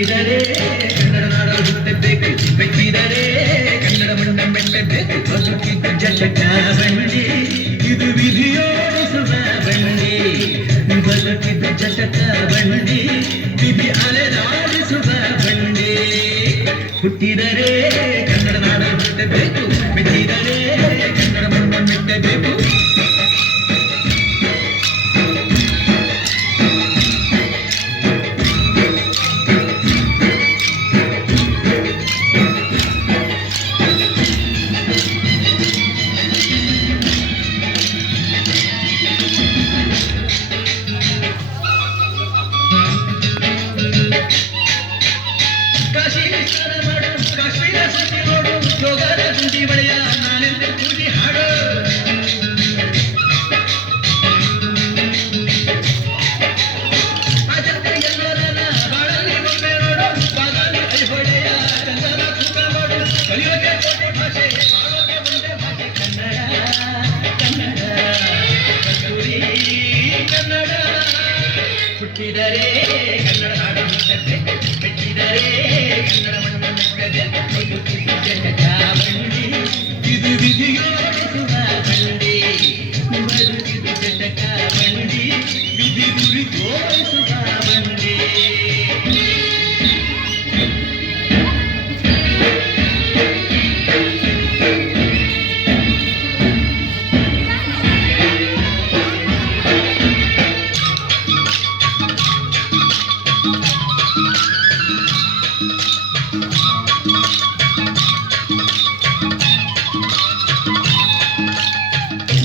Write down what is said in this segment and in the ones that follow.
ಹುಟ್ಟಿದರೆ ಕನ್ನಡ ನಾಡ ಹುಟ್ಟಬೇಕು, ಮೆಚ್ಚಿದರೆ ಕನ್ನಡ ಮಣ್ಣ ಮೆಟ್ಟಬೇಕು. ಬದುಕಿದ್ದು ಜಟಕ ಬಂಡಿ, ಇದು ವಿಧಿಯೋಡಿಸುವ ಬಂಡಿ. ಬದುಕಿದ್ದು ಜಟಕ ಬಂಡಿ, ವಿಧಿ ಅಲೆದಾಡಿಸುವ ಬಂಡಿ. ಹುಟ್ಟಿದರೆ ಕನ್ನಡ ನಾಡ ಹುಟ್ಟಬೇಕು, ಮೆಚ್ಚಿದರೆ ಕನ್ನಡ ಮಣ್ಣ ಮೆಟ್ಟಬೇಕು. ಕಾಶ್ಮೀರ ಸುದ್ದಿ ನೋಡು, ಯೋಗದ ಗುಂಡಿ ಬಳೆಯ ನಾನೆಂದು ಕೂಡಿ ಹಾಡು. ಅಜಂತ ಎಲ್ಲರನ್ನ ಬಾಳಲ್ಲಿ ಒಮ್ಮೆ ನೋಡು, ಬಾಗಾಲಿ ಐಹೊಳೆಯ ಚಂದನ ತೂಕ ಮಾಡು. ಕಲಿಯೋಕೆ ಕೋಟೆ ಭಾಷೆ, ಆರೋಗ್ಯ ಒಂದೇ ಭಾಷೆ ಕನ್ನಡ. ಕನ್ನಡ ಕಸ್ತೂರಿ ಕನ್ನಡ. ಹುಟ್ಟಿದರೆ ಕನ್ನಡ ನಾಡು ಹುಟ್ಟಬೇಕು, ಮೆಚ್ಚಿದರೆ ಕನ್ನಡ ಮಣ್ಣ ಮೆಟ್ಟಬೇಕು. ಬದುಕಿದ್ದು ಜಟಕ ಬಂಡಿ, ಇದು ವಿಧಿಯೋಡಿಸುವ ಬಂಡಿ. ಬದುಕಿದ್ದು ಜಟಕ ಬಂಡಿ, ವಿಧಿ ಗುರಿ ತೋರಿಸುವ ಬಂಡಿ.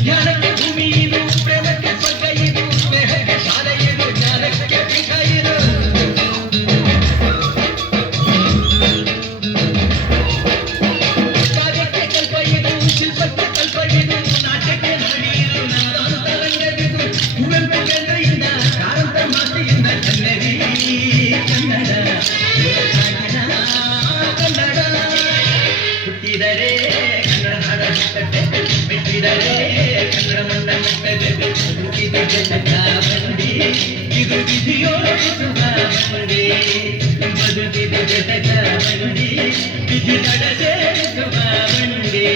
ಜ್ಞಾನಕ್ಕೆ ಭೂಮಿ ಇದು, ಪ್ರೇಮಕ್ಕೆ ಸ್ವರ್ಗ ಇದು, ಸ್ನೇಹಕ್ಕೆ ಶಾಲೆ ಇದು, ಜ್ಞಾನಕ್ಕೆ ಪೀಠ ಇದು. ಕಾರ್ಯಕ್ಕೆ ಕಲ್ಪ ಇದು, ಶಿಲ್ಪಕ್ಕೆ ಕಲ್ಪ ಇದು, ನಾಟ್ಯಕ್ಕೆ ನುಡಿ ಇದು, ನಾದಾಂತರಂಗವಿದು. ಕುವೆಂಪು ಕೆಂದ್ರೆಯಿಂದ ಕಾರಂತ ಮಾತಿಯಿಂದ ಕನ್ನಡಿ ಕನ್ನಡ ಕನ್ನಡ. ಹುಟ್ಟಿದರೆ ಕನ್ನಡ ನಾಡ ಹುಟ್ಟಬೇಕು, ಮೆಚ್ಚಿದರೆ ಕನ್ನಡ ಮಣ್ಣ ಮೆಟ್ಟಬೇಕು. ಬದುಕಿದ್ದು ಜಟಕ ಬಂಡಿ, ಇದು ವಿಧಿಯೋಡಿಸುವ ಬಂಡಿ. ಬದುಕಿದ್ದು ಜಟಕ ಬಂಡಿ, ವಿಧಿ ನಡೆಸುವ ಬಂಡಿ.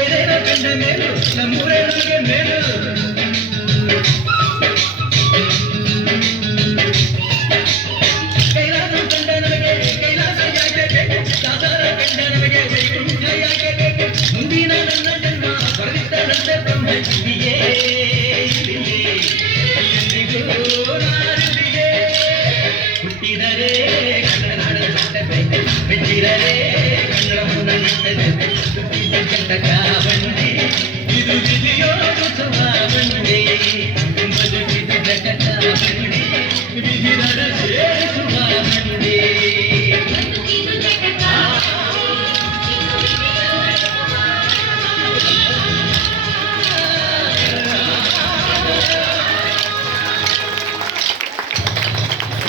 ಏನೇನ ಕಂಡ ಮೇಲು ನಮ್ಮೂರೇ ನಮಗೆ ಮೇಲು. ಕೈಲಾಸ ಕಂಡ ನಮಗೆ ಕೈಲಾಸ ಯಾಕೆ ಬೇಕು, ಸಾಧಾರ ಕಂಡ ನಮಗೆ ವೈಕುಂಠ ಯಾಕೆ ಬೇಕು. ಮುಂದಿನ ನನ್ನ ಜನ್ಮ ಬರೆದಿದ್ದರಂತೆ ಬ್ರಹ್ಮ ಇಲ್ಲಿಯೇ ಎಂದಿಗೂ ನಾನಿಲ್ಲಿಯೇ. ಹುಟ್ಟಿದರೆ ಕನ್ನಡ ನಾಡ ಹುಟ್ಟಬೇಕು, ಮೆಚ್ಚಿದರೆ ಕನ್ನಡ ಮಣ್ಣ ಮೆಟ್ಟಬೇಕು. ಜಟಕ ಬಂಡಿ, ಇದು ವಿಧಿಯೋಡಿಸುವ ಬಂಡಿ. ಬದುಕಿದ್ದು ಜಟಕ ಬಂಡಿ, ವಿಧಿ ನಡೆಸುವ ಬಂಡಿ.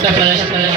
ಪ್ರದರ್ಶನ